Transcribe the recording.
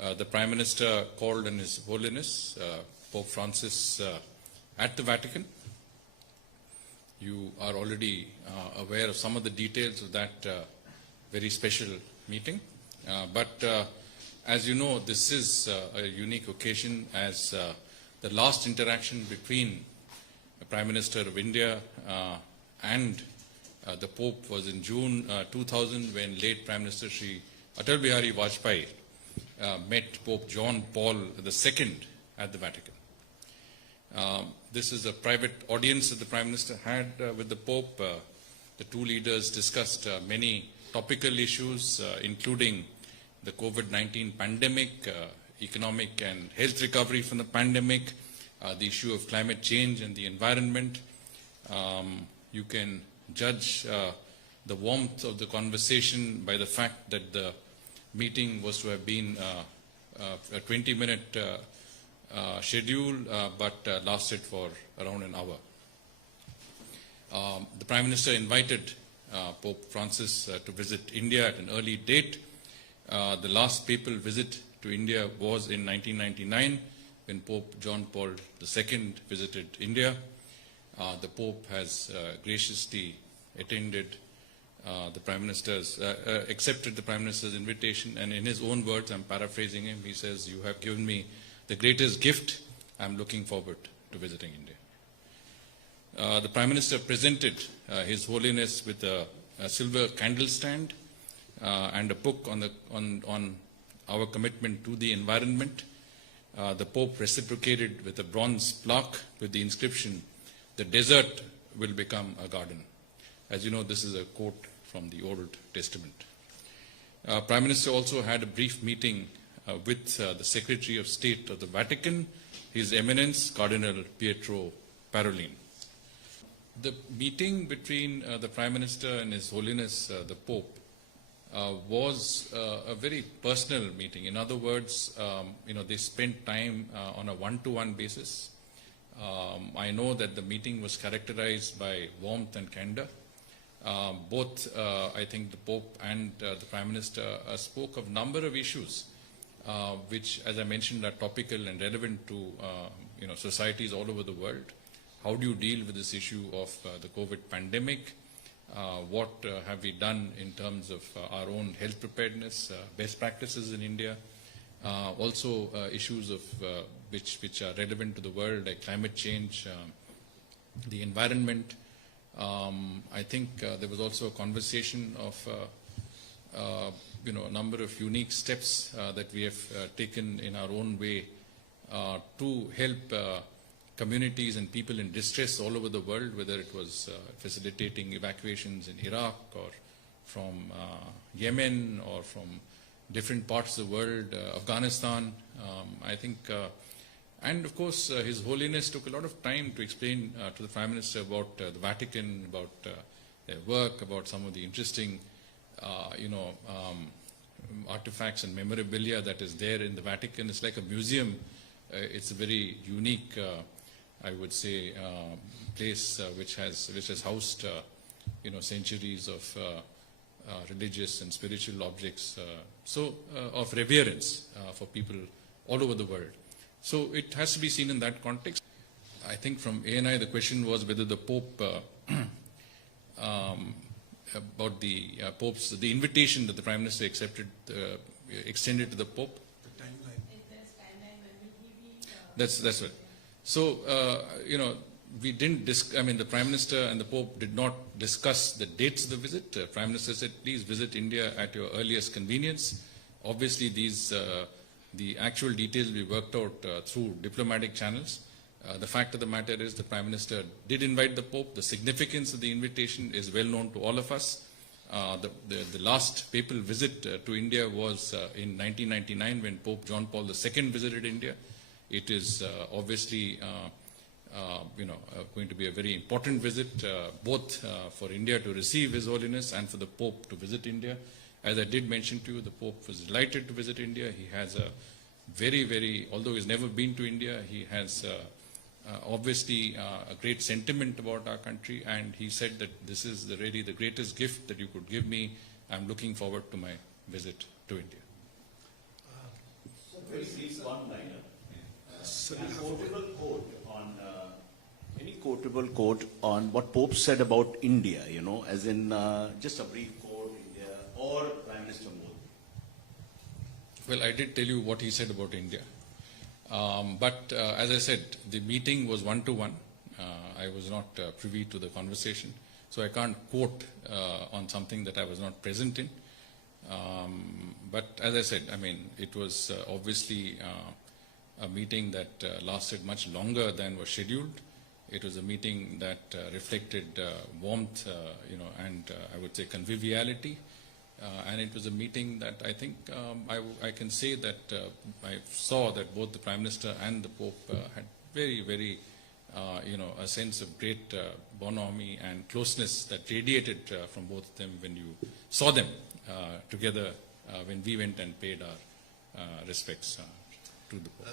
the Prime Minister called on His Holiness Pope Francis at the Vatican. You are already aware of some of the details of that very special meeting. But as you know, this is a unique occasion as the last interaction between the Prime Minister of India and the Pope was in June 2000, when late Prime Minister Shri Atal Bihari Vajpayee met Pope John Paul II at the Vatican. This is a private audience that the Prime Minister had with the Pope. The two leaders discussed many topical issues, including the COVID-19 pandemic, economic and health recovery from the pandemic, the issue of climate change and the environment. You can judge the warmth of the conversation by the fact that the meeting was to have been a 20-minute schedule, but lasted for around an hour. The Prime Minister invited Pope Francis to visit India at an early date. The last papal visit to India was in 1999, when Pope John Paul II visited India. The Pope has graciously attended the Prime Minister's, accepted the Prime Minister's invitation, and in his own words, I'm paraphrasing him, he says, "You have given me the greatest gift. I'm looking forward to visiting India." The Prime Minister presented His Holiness with a silver candle stand and a book on our commitment to the environment. The Pope reciprocated with a bronze plaque with the inscription, "The desert will become a garden." As you know, this is a quote from the Old Testament. Prime Minister also had a brief meeting with the Secretary of State of the Vatican, His Eminence Cardinal Pietro Parolin. The meeting between the Prime Minister and His Holiness the Pope was a very personal meeting. In other words, they spent time on a one-to-one basis. I know that the meeting was characterized by warmth and candor. Both, I think, the Pope and the Prime Minister spoke of a number of issues which, as I mentioned, are topical and relevant to societies all over the world. How do you deal with this issue of the COVID pandemic? What have we done in terms of our own health preparedness, best practices in India? Also issues of which are relevant to the world, like climate change, the environment. I think there was also a conversation of a number of unique steps that we have taken in our own way to help communities and people in distress all over the world, whether it was facilitating evacuations in Iraq or from Yemen or from different parts of the world, Afghanistan. I think, and of course, His Holiness took a lot of time to explain to the Prime Minister about the Vatican, about their work, about some of the interesting, artifacts and memorabilia that is there in the Vatican. It's like a museum. It's a very unique, I would say, place which has housed, centuries of religious and spiritual objects, of reverence for people all over the world. So it has to be seen in that context. I think from ANI the question was whether the Pope, about the the invitation that the Prime Minister extended to the Pope. The timeline. If there's timeline, when will he be? That's right. So, we didn't the Prime Minister and the Pope did not discuss the dates of the visit. Prime Minister said, please visit India at your earliest convenience. Obviously, the actual details will be worked out through diplomatic channels. The fact of the matter is the Prime Minister did invite the Pope. The significance of the invitation is well known to all of us. The last papal visit to India was in 1999 when Pope John Paul II visited India. It is obviously going to be a very important visit, both for India to receive His Holiness and for the Pope to visit India. As I did mention to you, the Pope was delighted to visit India. He has a although he's never been to India, he has obviously a great sentiment about our country, and he said that this is really the greatest gift that you could give me. I'm looking forward to my visit to India. So very brief one-liner. So Any quotable quote on what Pope said about India, you know, as in just a brief quote, India, or Prime Minister Modi? Well, I did tell you what he said about India. But as I said, the meeting was one-to-one. I was not privy to the conversation. So I can't quote on something that I was not present in. But as I said, I mean, it was obviously a meeting that lasted much longer than was scheduled. It was a meeting that reflected warmth, and I would say conviviality. And it was a meeting that I think I can say that I saw that both the Prime Minister and the Pope had very, very, a sense of great bonhomie and closeness that radiated from both of them when you saw them together when we went and paid our respects to the Pope.